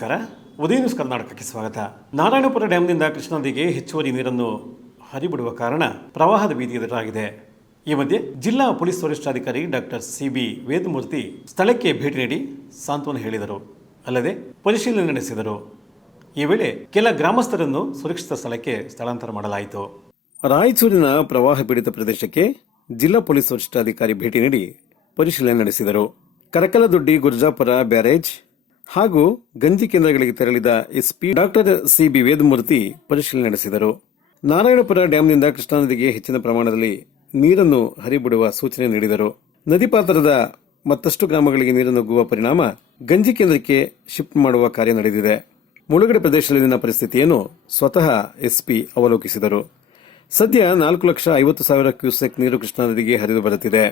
ನಮಸ್ಕಾರ. ಉದಯ ನ್ಯೂಸ್ ಕರ್ನಾಟಕಕ್ಕೆ ಸ್ವಾಗತ. ನಾರಾಯಣಪುರ ಡ್ಯಾಂನಿಂದ ಕೃಷ್ಣಾ ನದಿಗೆ ಹೆಚ್ಚುವರಿ ನೀರನ್ನು ಹರಿಬಿಡುವ ಕಾರಣ ಪ್ರವಾಹದ ಭೀತಿ ಎದುರಾಗಿದೆ. ಈ ಮಧ್ಯೆ ಜಿಲ್ಲಾ ಪೊಲೀಸ್ ವರಿಷ್ಠಾಧಿಕಾರಿ ಡಾಕ್ಟರ್ ಸಿ.ಬಿ. ವೇದಮೂರ್ತಿ ಸ್ಥಳಕ್ಕೆ ಭೇಟಿ ನೀಡಿ ಸಾಂತ್ವನ ಹೇಳಿದರು. ಅಲ್ಲದೆ ಪರಿಶೀಲನೆ ನಡೆಸಿದರು. ಈ ವೇಳೆ ಕೆಲ ಗ್ರಾಮಸ್ಥರನ್ನು ಸುರಕ್ಷಿತ ಸ್ಥಳಕ್ಕೆ ಸ್ಥಳಾಂತರ ಮಾಡಲಾಯಿತು. ರಾಯಚೂರಿನ ಪ್ರವಾಹ ಪೀಡಿತ ಪ್ರದೇಶಕ್ಕೆ ಜಿಲ್ಲಾ ಪೊಲೀಸ್ ವರಿಷ್ಠಾಧಿಕಾರಿ ಭೇಟಿ ನೀಡಿ ಪರಿಶೀಲನೆ ನಡೆಸಿದರು. ಕರಕಲದೊಡ್ಡಿ ಗುರ್ಜಾಪುರ ಬ್ಯಾರೇಜ್ ಹಾಗೂ ಗಂಜಿ ಕೇಂದ್ರಗಳಿಗೆ ತೆರಳಿದ ಎಸ್ಪಿ ಡಾಕ್ಟರ್ ಸಿ.ಬಿ. ವೇದಮೂರ್ತಿ ಪರಿಶೀಲನೆ ನಡೆಸಿದರು. ನಾರಾಯಣಪುರ ಡ್ಯಾಂನಿಂದ ಕೃಷ್ಣಾ ನದಿಗೆ ಹೆಚ್ಚಿನ ಪ್ರಮಾಣದಲ್ಲಿ ನೀರನ್ನು ಹರಿಬಿಡುವ ಸೂಚನೆ ನೀಡಿದರು. ನದಿ ಪಾತ್ರದ ಮತ್ತಷ್ಟು ಗ್ರಾಮಗಳಿಗೆ ನೀರು ನುಗ್ಗುವ ಪರಿಣಾಮ ಗಂಜಿ ಕೇಂದ್ರಕ್ಕೆ ಶಿಫ್ಟ್ ಮಾಡುವ ಕಾರ್ಯ ನಡೆದಿದೆ. ಮುಳುಗಡೆ ಪ್ರದೇಶದಲ್ಲಿನ ಪರಿಸ್ಥಿತಿಯನ್ನು ಸ್ವತಃ ಎಸ್ಪಿ ಅವಲೋಕಿಸಿದರು. ಸದ್ಯ 4,50,000 ಕ್ಯೂಸೆಕ್ ನೀರು ಕೃಷ್ಣಾ ನದಿಗೆ ಹರಿದು ಬರುತ್ತಿದೆ.